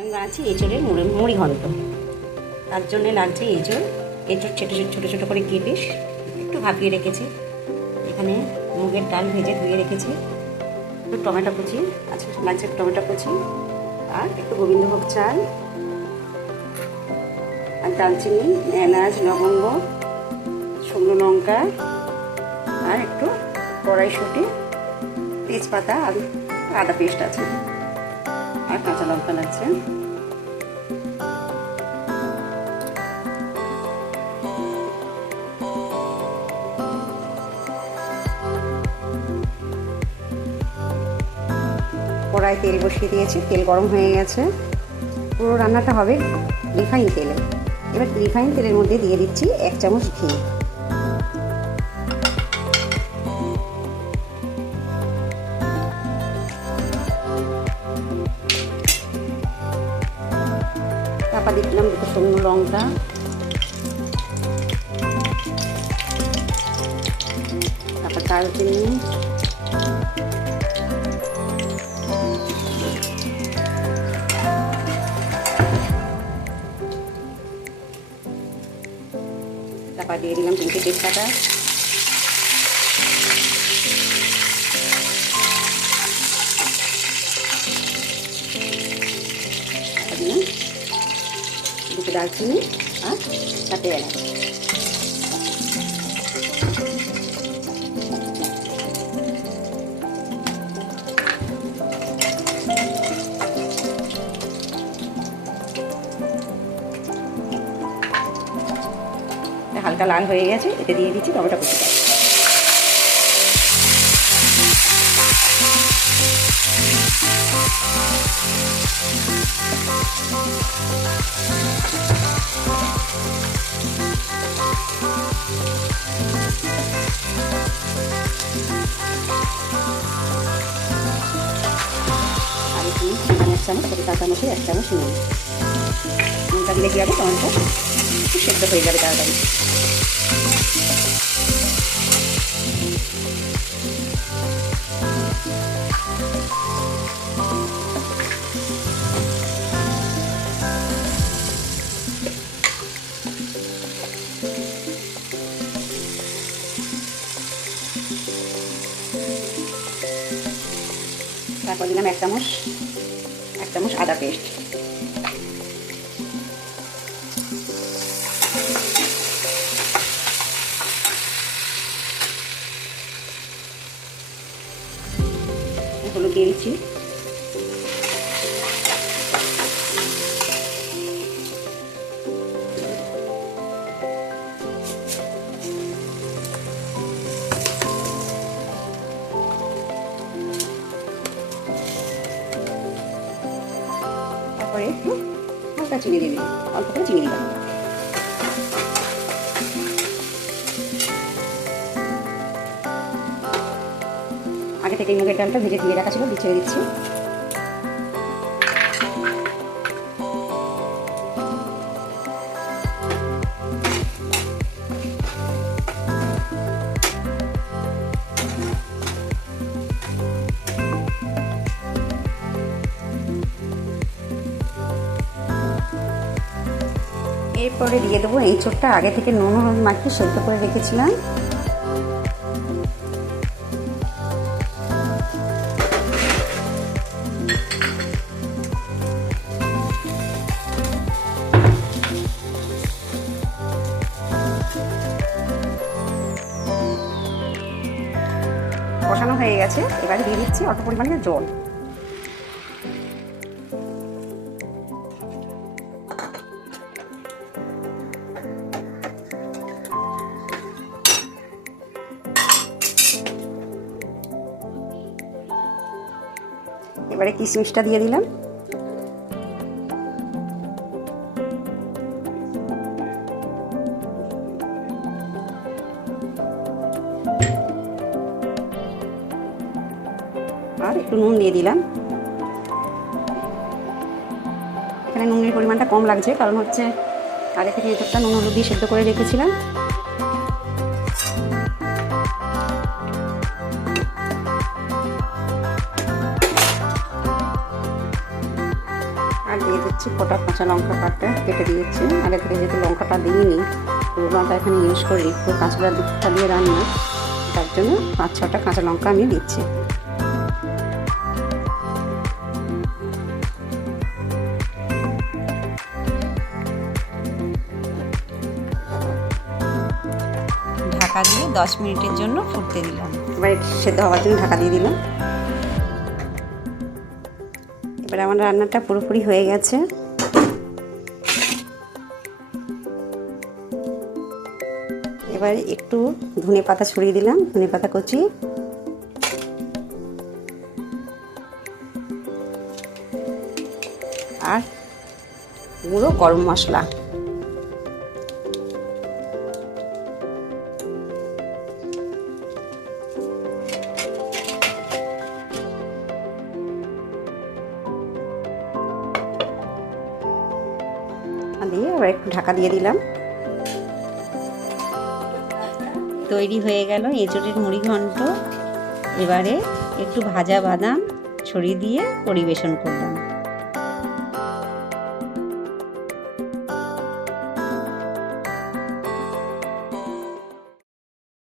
আমি বানাচ্ছি এঁচোড়ের মুড়ি ঘন্ট। তার জন্য লাগছে এঁচোড় ছোটো ছোটো ছোটো করে কেটে একটু ভাপিয়ে রেখেছি। এখানে মুগের ডাল ভেজে ধুয়ে রেখেছি, একটু টমেটো কুচি, আচ্ছা লাগছে টমেটো কুচি, আর একটু গোবিন্দভোগ চাল, আর দালচিনি, এলাচ, লবঙ্গ, শুকনো লঙ্কা, আর একটু কড়াইশুঁটি, তেজপাতা, আর আদা পেস্ট আছে, আর কাঁচা লঙ্কা লাগছে। কড়াই তেল বসিয়ে দিয়েছি, তেল গরম হয়ে গেছে। পুরো রান্নাটা হবে রিফাইন তেলে। এবার রিফাইন তেলের মধ্যে দিয়ে দিচ্ছি 1 চামচ ঘি। তারপর দিলাম দুটো শুকনো লঙ্কা, তারপর দারচিনি, তারপর দিয়ে দিলাম 3টে তেজপাতা, তারপর দিলাম 2টো দারচিনি আর 4টে এলাচ। হালকা লাল হয়ে গেছে, এতে দিয়ে দিচ্ছি টমেটো কুচিটা। আর একটু 1 চামচ, ছোটো চা চামচে 1 চামচ নুন। নুনটা দিলে কি হবে, টমেটো একটু সেদ্ধ হয়ে যাবে তাড়াতাড়ি। তারপর দিলাম 1 চামচ আদা পেস্ট। হলুদ দিয়ে দিচ্ছি, তারপরে একটু হালকা চিনি দিয়ে দিলাম, অল্প করে চিনি দিলাম। আগে থেকে মুগের ডালটা ভেজে দিয়ে রাখা ছিল, ছেড়ে দিচ্ছি। এরপরে দিয়ে দেবো এঁচোড়টা আগে থেকে নুন হলুদ মাখিয়ে সেদ্ধ করে রেখেছিলাম। কষানো হয়ে গেছে, এবারে দিয়ে দিচ্ছি অল্প পরিমাণে জল। এবারে কিশমিশটা দিয়ে দিলাম, আর একটু নুন দিয়ে দিলাম। এখানে নুনের পরিমাণটা কম লাগছে, কারণ হচ্ছে আগে থেকে এঁচোড়টা নুন হলুদ দিয়ে সেদ্ধ করে রেখেছিলাম। আর দিয়ে দিচ্ছি গোটা কাঁচা লঙ্কা কাটটা কেটে দিয়েছি। আগে থেকে যেহেতু লঙ্কাটা দিইনি, পুরো লঙ্কা এখানে ইউজ করি, পুরো কাঁচা দিকটা দিয়ে রান্না, তার জন্য 5-6টা কাঁচা লঙ্কা আমি দিচ্ছি। ঢাকা দিয়ে 10 মিনিটের জন্য ফুটতে দিলাম। এবার সেদ্ধ হওয়ার জন্য ঢাকা দিয়ে দিলাম। এবার আমার রান্নাটা পুরোপুরি হয়ে গেছে। এবার একটু ধনে পাতা ছড়িয়ে দিলাম, ধনে পাতা কুচি, আর গুঁড়ো গরম মশলা। দিয়ে আবার একটু ঢাকা দিয়ে দিলাম। তৈরি হয়ে গেল এঁচোড়ের মুড়ি ঘন্ট। এবারে একটু ভাজা বাদাম ছড়িয়ে দিয়ে পরিবেশন করলাম।